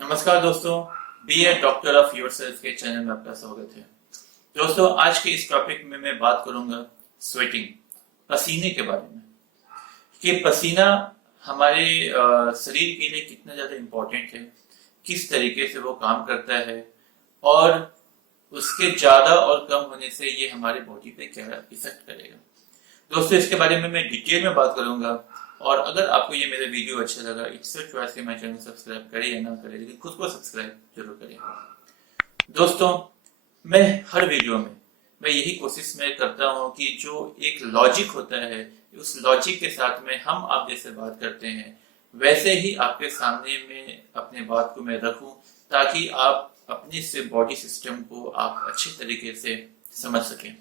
नमस्कार दोस्तों, be a doctor of yourself के चैनल में आपका स्वागत है। दोस्तों, आज के इस टॉपिक में मैं बात करूंगा स्वेटिंग, पसीने के बारे में कि पसीना हमारे शरीर के लिए कितना ज्यादा इम्पोर्टेंट है, किस तरीके से वो काम करता है और उसके ज्यादा और कम होने से ये हमारे बॉडी पे क्या इफेक्ट करेगा। दोस्तों, इसके बारे में मैं डिटेल में बात करूंगा। और अगर आपको ये मेरा वीडियो अच्छा लगा, इट्स योर चॉइस कि मैं चैनल सब्सक्राइब करें या ना करें, लेकिन खुद को सब्सक्राइब जरूर करें। दोस्तों, मैं हर वीडियो में मैं यही कोशिश मैं करता हूँ कि जो एक लॉजिक होता है, उस लॉजिक के साथ में हम आप जैसे बात करते हैं वैसे ही आपके सामने में अपने बात को मैं रखूं, ताकि आप अपने से बॉडी सिस्टम को आप अच्छे तरीके से समझ सकें।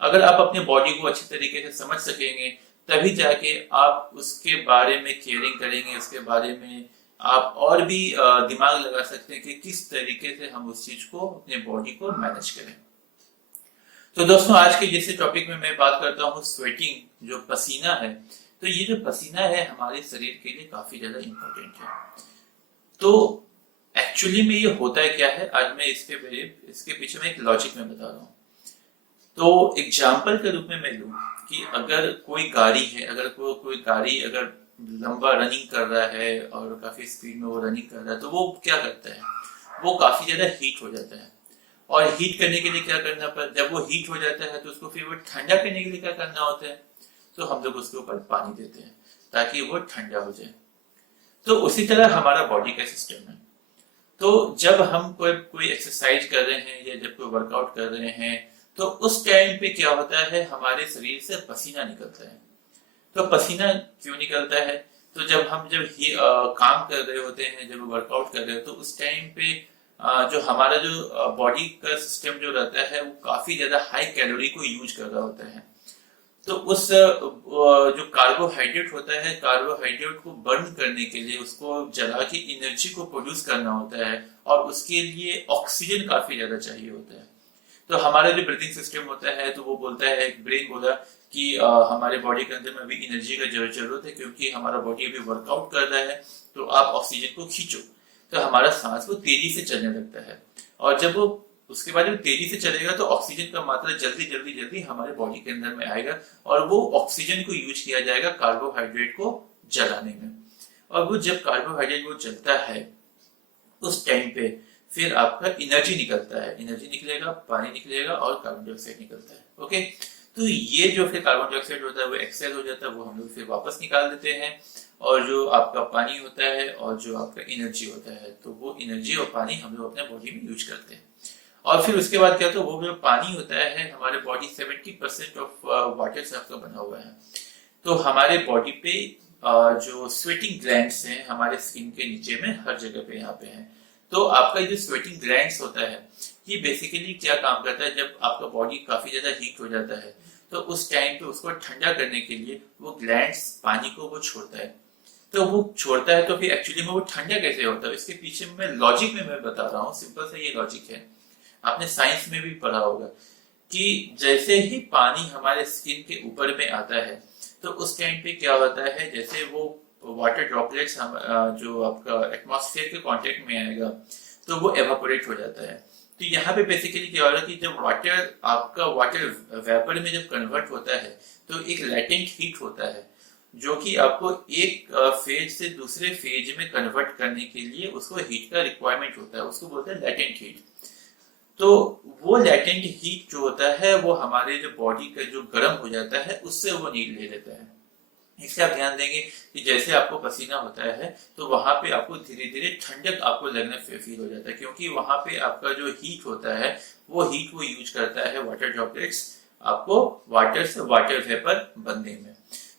अगर आप अपने बॉडी को अच्छे तरीके से समझ सकेंगे तभी जाके आप उसके बारे में केयरिंग करेंगे, उसके बारे में आप और भी दिमाग लगा सकते हैं कि किस तरीके से हम उस चीज को, अपने बॉडी को मैनेज करें। तो दोस्तों, आज के जैसे टॉपिक में मैं बात करता हूँ स्वेटिंग, जो पसीना है। तो ये जो पसीना है हमारे शरीर के लिए काफी ज्यादा इम्पोर्टेंट है। तो एक्चुअली में ये होता है क्या है, आज मैं इसके पीछे में एक लॉजिक में बता रहा हूँ। तो एग्जाम्पल के रूप में मैं लूँ कि अगर कोई गाड़ी है, अगर कोई गाड़ी अगर लंबा रनिंग कर रहा है और काफी स्पीड में वो रनिंग कर रहा है, तो वो क्या करता है, वो काफी ज्यादा हीट हो जाता है। और हीट करने के लिए क्या करना पड़ता है, जब वो हीट हो जाता है तो उसको फिर वो ठंडा करने के लिए क्या करना होता है, तो हम लोग उसके ऊपर पानी देते हैं ताकि वो ठंडा हो जाए। तो उसी तरह हमारा बॉडी का सिस्टम है। तो जब हम कोई एक्सरसाइज कर रहे हैं या जब कोई वर्कआउट कर रहे हैं, तो उस टाइम पे क्या होता है, हमारे शरीर से पसीना निकलता है। तो पसीना क्यों निकलता है, तो जब ये काम कर रहे होते हैं, जब वर्कआउट कर रहे हो, तो उस टाइम पे जो हमारा जो बॉडी का सिस्टम जो रहता है वो काफी ज्यादा हाई कैलोरी को यूज कर रहा होता है। तो उस जो कार्बोहाइड्रेट होता है, कार्बोहाइड्रेट को बर्न करने के लिए, उसको जला के एनर्जी को प्रोड्यूस करना होता है, और उसके लिए ऑक्सीजन काफी ज्यादा चाहिए होता है। तो हमारा जो ब्रीथिंग सिस्टम होता है, तो वो बोलता है, ब्रेन बोला कि हमारे बॉडी के अंदर में अभी एनर्जी का जरूरत है, क्योंकि हमारा बॉडी अभी वर्कआउट कर रहा है, तो आप ऑक्सीजन को खींचो। तो हमारा सांस वो तेजी से चलने लगता है, और जब वो उसके बाद जब तेजी से चलेगा तो ऑक्सीजन का मात्रा जल्दी जल्दी जल्दी हमारे बॉडी के अंदर में आएगा, और वो ऑक्सीजन को यूज किया जाएगा कार्बोहाइड्रेट को जलाने में। और वो जब कार्बोहाइड्रेट वो जलता है, उस टाइम पे फिर आपका एनर्जी निकलता है, एनर्जी निकलेगा, पानी निकलेगा और कार्बन डाइऑक्साइड निकलता है। ओके, तो ये जो फिर कार्बन डाइऑक्साइड होता है वो एक्सेल हो जाता है, वो हम लोग फिर वापस निकाल देते हैं। और जो आपका पानी होता है और जो आपका एनर्जी होता है, तो वो एनर्जी और पानी हम लोग अपने बॉडी में यूज करते हैं। और फिर उसके बाद क्या, तो वो जो पानी होता है, हमारे बॉडी 70% ऑफ वाटर से आपका बना हुआ है। तो हमारे बॉडी पे जो स्वेटिंग ग्लैंड्स हैं हमारे स्किन के नीचे में हर जगह पे यहाँ पे हैं। तो आपका जो स्वेटिंग ग्लैंड्स होता है, ये बेसिकली क्या काम करता है, जब आपका बॉडी काफी ज्यादा हीट हो जाता है, तो उस टाइम पे उसको ठंडा करने के लिए वो ग्लैंड्स पानी को वो छोड़ता है। तो वो छोड़ता है, तो फिर एक्चुअली में वो ठंडा कैसे होता है, इसके पीछे में लॉजिक में मैं बता रहा हूँ। सिंपल सा ये लॉजिक है, आपने साइंस में भी पढ़ा होगा कि जैसे ही पानी हमारे स्किन के ऊपर में आता है, तो उस टाइम पे क्या होता है, जैसे वो वाटर ड्रॉपलेट्स जो आपका एटमॉस्फेयर के कांटेक्ट में आएगा, तो वो एवापोरेट हो जाता है। तो यहाँ पे बेसिकली क्या हो रहा है कि जब वाटर वेपर में जब कन्वर्ट होता है, तो एक लैटेंट हीट होता है, जो कि आपको एक फेज से दूसरे फेज में कन्वर्ट करने के लिए उसको हीट का रिक्वायरमेंट होता है, उसको बोलते हैं लैटेंट हीट। तो वो लैटेंट हीट जो होता है, वो हमारे जो बॉडी का जो गर्म हो जाता है, उससे वो नीड ले लेता है। इससे आप ध्यान देंगे कि जैसे आपको पसीना होता है, तो वहां पे आपको धीरे धीरे ठंडक आपको लगना फील हो जाता है, क्योंकि वहां पे आपका जो हीट होता है, वो हीट वो यूज करता है वाटर ड्रॉपलेट्स आपको वाटर से वाटर वेपर बनने में।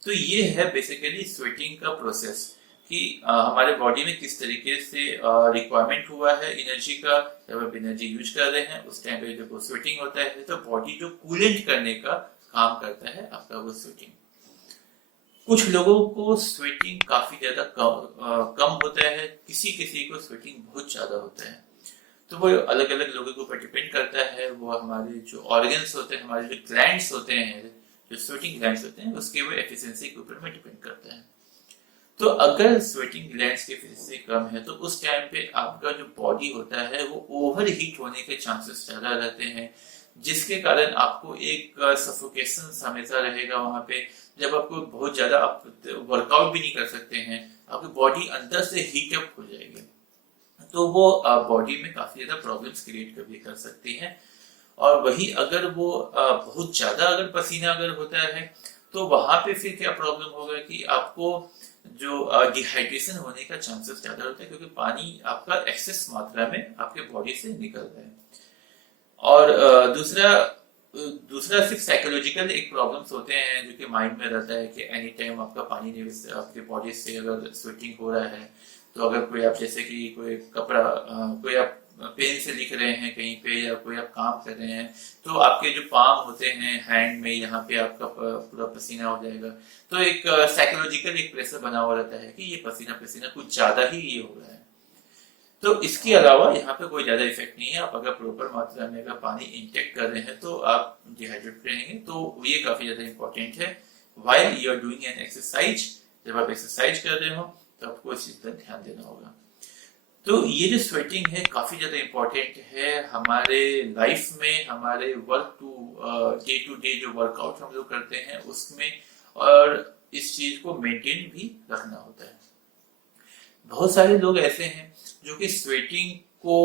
तो ये है बेसिकली स्वेटिंग का प्रोसेस, कि हमारे बॉडी में किस तरीके से रिक्वायरमेंट हुआ है एनर्जी का। जब आप एनर्जी यूज कर रहे हैं, उस टाइम पे जब स्वेटिंग होता है, तो बॉडी जो कूलेंट करने का काम करता है आपका वो स्वेटिंग। कुछ लोगों को स्वेटिंग काफी ज्यादा कम होता है, किसी किसी को स्वेटिंग बहुत ज्यादा होता है। तो वो अलग अलग लोगों के ऊपर डिपेंड करता है। वो हमारे जो ऑर्गन्स होते हैं, हमारे जो ग्लैंड्स होते हैं, जो स्वेटिंग ग्लैंड्स होते हैं, उसके वो एफिशिएंसी के ऊपर में डिपेंड करता है। तो अगर स्वेटिंग ग्लैंड्स की एफिशिएंसी कम है तो उस टाइम पे आपका जो बॉडी होता है वो ओवर हीट होने के चांसेस ज्यादा रहते हैं, जिसके कारण आपको एक सफोकेशन हमेशा रहेगा वहां पे। जब आपको बहुत ज्यादा आप वर्कआउट भी नहीं कर सकते हैं, आपकी बॉडी अंदर से हीट अप हो जाएगी, तो वो बॉडी में काफी ज्यादा प्रॉब्लम्स क्रिएट भी कर सकती है। और वही अगर वो बहुत ज्यादा अगर पसीना अगर होता है तो वहां पे फिर क्या प्रॉब्लम होगा कि आपको जो डिहाइड्रेशन होने का चांसेस ज्यादा होता है, क्योंकि पानी आपका एक्सेस मात्रा में आपके बॉडी से निकल रहा है। और दूसरा सिर्फ साइकोलॉजिकल एक प्रॉब्लम्स होते हैं जो कि माइंड में रहता है कि एनी टाइम आपका पानी नहीं, आपके बॉडी से अगर स्वेटिंग हो रहा है तो अगर कोई आप जैसे कि कोई कपड़ा कोई आप पेन से लिख रहे हैं कहीं पे या कोई आप काम कर रहे हैं तो आपके जो पाम होते हैं हैंड में यहाँ पे आपका पूरा पसीना हो जाएगा। तो एक साइकोलॉजिकल एक प्रेशर बना हुआ रहता है कि ये पसीना पसीना कुछ ज्यादा ही ये हो रहा है। तो इसके अलावा यहाँ पे कोई ज्यादा इफेक्ट नहीं है। आप अगर प्रॉपर मात्रा में अगर पानी इंटेक कर रहे हैं तो आप डिहाइड्रेट रहेंगे, तो ये काफी ज्यादा इंपॉर्टेंट है while you are doing an exercise. जब आप एक्सरसाइज कर रहे हो तो आपको इस चीज पर ध्यान देना होगा। तो ये जो स्वेटिंग है काफी ज्यादा इंपॉर्टेंट है हमारे लाइफ में, हमारे डे टू डे जो वर्कआउट हम लोग करते हैं उसमें, और इस चीज को मेंटेन भी रखना होता है। बहुत सारे लोग ऐसे हैं जो कि स्वेटिंग को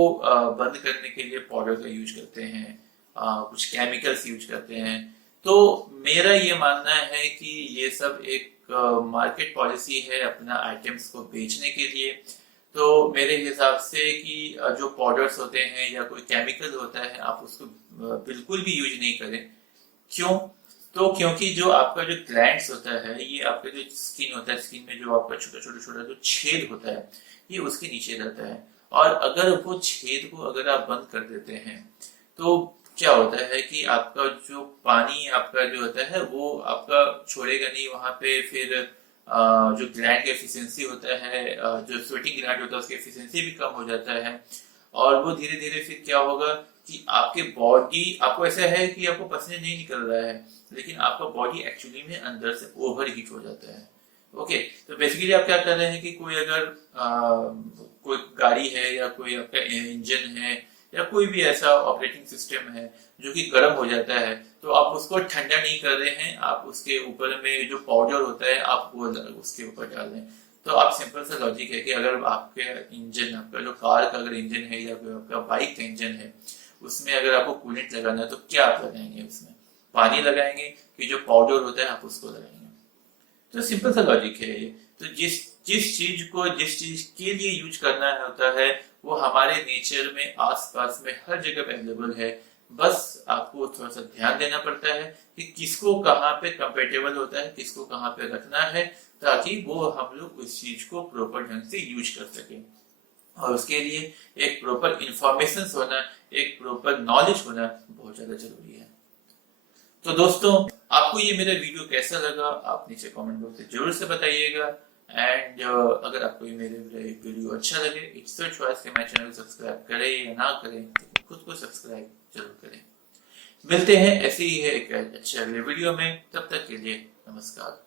बंद करने के लिए पाउडर का यूज करते हैं, कुछ केमिकल्स यूज करते हैं। तो मेरा ये मानना है कि ये सब एक मार्केट पॉलिसी है अपना आइटम्स को बेचने के लिए। तो मेरे हिसाब से कि जो पाउडर्स होते हैं या कोई केमिकल होता है आप उसको बिल्कुल भी यूज नहीं करें। क्यों? तो क्योंकि जो आपका जो ग्लैंड्स होता है, ये आपका जो स्किन होता है, स्किन में जो आपका छोटा छोटा छोटा जो छेद होता है ये उसके नीचे रहता है। और अगर वो छेद को अगर आप बंद कर देते हैं तो क्या होता है कि आपका जो पानी आपका जो होता है वो आपका छोड़ेगा नहीं वहां पे। फिर जो ग्लैंड का एफिशिएंसी होता है, जो स्वेटिंग ग्लैंड होता है उसकी एफिशिएंसी भी कम हो जाता है। और वो धीरे धीरे फिर क्या होगा कि आपके बॉडी, आपको ऐसा है कि आपको पसीने नहीं निकल रहा है लेकिन आपका बॉडी एक्चुअली में अंदर से ओवर हीट हो जाता है। ओके, तो बेसिकली आप क्या कर रहे हैं कि कोई अगर कोई गाड़ी है या कोई आपका इंजन है या कोई भी ऐसा ऑपरेटिंग सिस्टम है जो कि गर्म हो जाता है, तो आप उसको ठंडा नहीं कर रहे हैं, आप उसके ऊपर में जो पाउडर होता है आप वो उसके ऊपर डाल रहे हैं। तो आप सिंपल सा लॉजिक है कि अगर आपके इंजन, आपका जो कार का अगर इंजन है या आपका बाइक का इंजन है, उसमें अगर आपको कूलेंट लगाना है तो क्या आप लगाएंगे? उसमें पानी लगाएंगे कि जो पाउडर होता है आप उसको लगाएंगे? तो सिंपल सा लॉजिक है ये। तो जिस जिस चीज के लिए यूज करना होता है वो हमारे नेचर में आसपास में हर जगह अवेलेबल है। बस आपको थोड़ा सा ध्यान देना पड़ता है कि किसको कहाँ पे कंपेटेबल होता है, किसको कहाँ पे रखना है, ताकि वो हम लोग उस चीज को प्रॉपर ढंग से यूज कर सके। और उसके लिए एक प्रॉपर इंफॉर्मेशन होना, एक प्रॉपर नॉलेज होना बहुत ज्यादा जरूरी है। तो दोस्तों, आपको ये मेरा वीडियो कैसा लगा आप नीचे कमेंट बॉक्स में जरूर से बताइएगा। एंड अगर आपको ये मेरे वीडियो अच्छा लगे, इट्स योर चॉइस कि मेरे चैनल को सब्सक्राइब करें या ना करें, खुद को सब्सक्राइब जरूर करें। मिलते हैं ऐसे ही है एक अच्छे अगले वीडियो में, तब तक के लिए नमस्कार।